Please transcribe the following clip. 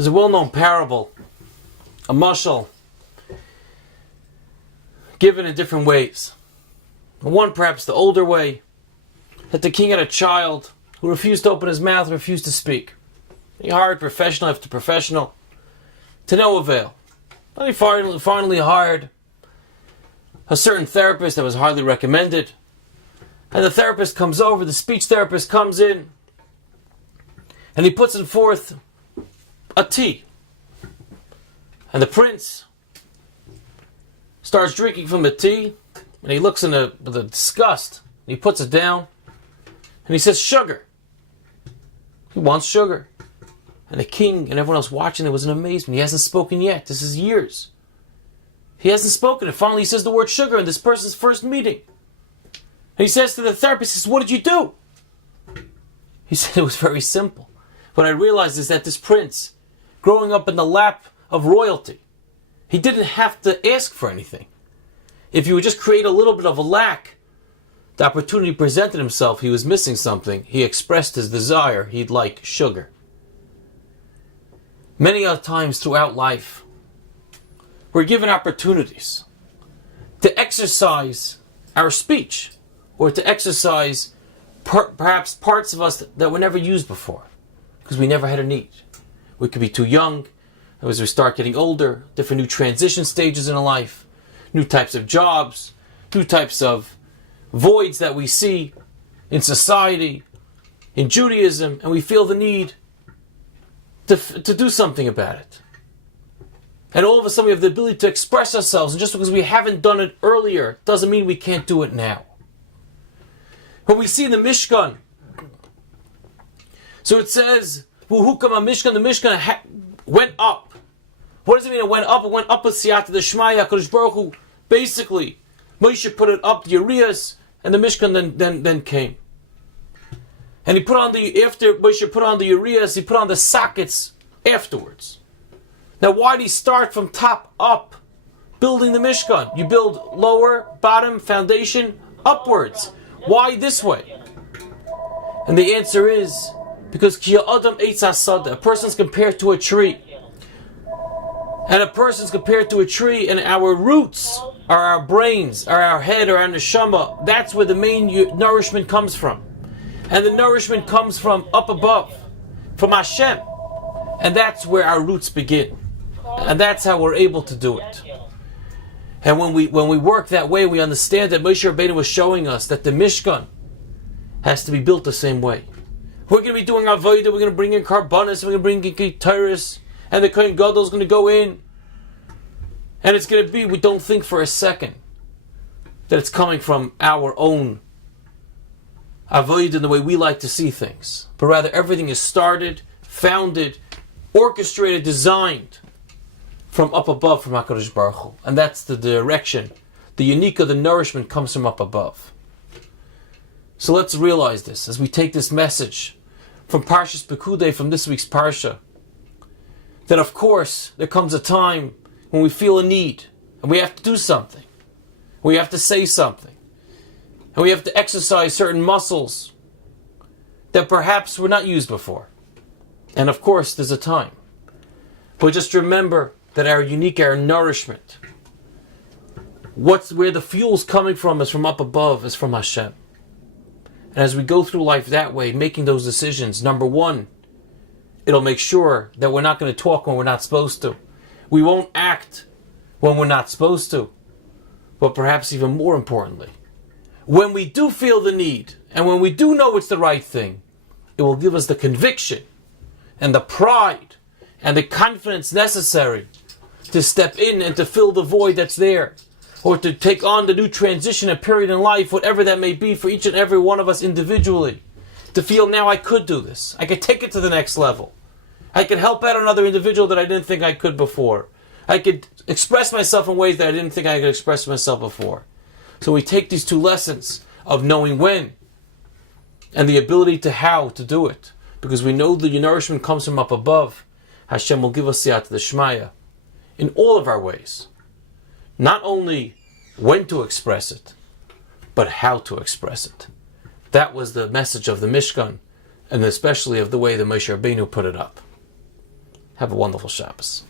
There's a well-known parable, a mashal, given in different ways. One, perhaps the older way, that the king had a child who refused to open his mouth and refused to speak. He hired professional after professional, to no avail. Then he finally hired a certain therapist that was highly recommended. And the therapist comes over, the speech therapist comes in, and he puts forth a tea. And the prince starts drinking from the tea, and he looks with a disgust. And he puts it down, and he says, "Sugar." He wants sugar. And the king and everyone else watching it was in amazement. He hasn't spoken yet. This is years. He hasn't spoken. And finally he says the word sugar in this person's first meeting. And he says to the therapist, he says, "What did you do?" He said, "It was very simple. What I realized is that this prince, growing up in the lap of royalty, he didn't have to ask for anything. If you would just create a little bit of a lack, the opportunity presented himself, he was missing something. He expressed his desire. He'd like sugar." Many other times throughout life, we're given opportunities to exercise our speech, or to exercise perhaps parts of us that were never used before, because we never had a need. We could be too young. As we start getting older, different new transition stages in life, new types of jobs, new types of voids that we see in society, in Judaism, and we feel the need to do something about it. And all of a sudden we have the ability to express ourselves, and just because we haven't done it earlier doesn't mean we can't do it now. When we see in the Mishkan, so it says, "V'hukam HaMishkan," the Mishkan went up. What does it mean it went up? It went up with Siyata D'Shmaya. HaKadosh Baruch Hu, basically, Moshe put it up, the Urias, and the Mishkan then came. And he put on after Moshe put on the Urias, he put on the sockets afterwards. Now why did he start from top up building the Mishkan? You build lower, bottom, foundation, upwards. Why this way? And the answer is because Ki Adam Eitz HaSada, a person's compared to a tree. And a person's compared to a tree, and our roots are our brains, are our head, or our neshama. That's where the main nourishment comes from. And the nourishment comes from up above, from Hashem. And that's where our roots begin. And that's how we're able to do it. And when we work that way, we understand that Moshe Rabbeinu was showing us that the Mishkan has to be built the same way. We're going to be doing Avodah, we're going to bring in Karbanis, we're going to bring in Keteris, and the Kohen Gadol is going to go in. And it's going to be, we don't think for a second that it's coming from our own Avodah in the way we like to see things. But rather everything is started, founded, orchestrated, designed from up above, from HaKadosh Baruch Hu. And that's the direction. The unique of the nourishment comes from up above. So let's realize this as we take this message from Parshat Pekudei, from this week's Parsha, that of course there comes a time when we feel a need and we have to do something. We have to say something. And we have to exercise certain muscles that perhaps were not used before. And of course there's a time. But just remember that our nourishment, where the fuel's coming from is from up above, is from Hashem. And as we go through life that way, making those decisions, number one, it'll make sure that we're not going to talk when we're not supposed to. We won't act when we're not supposed to. But perhaps even more importantly, when we do feel the need, and when we do know it's the right thing, it will give us the conviction and the pride and the confidence necessary to step in and to fill the void that's there, or to take on the new transition and period in life, whatever that may be for each and every one of us individually, to feel now I could do this. I could take it to the next level. I could help out another individual that I didn't think I could before. I could express myself in ways that I didn't think I could express myself before. So we take these two lessons of knowing when and the ability to how to do it. Because we know the nourishment comes from up above. Hashem will give us Siyata D'Shmaya in all of our ways. Not only when to express it, but how to express it. That was the message of the Mishkan, and especially of the way that Moshe Rabbeinu put it up. Have a wonderful Shabbos.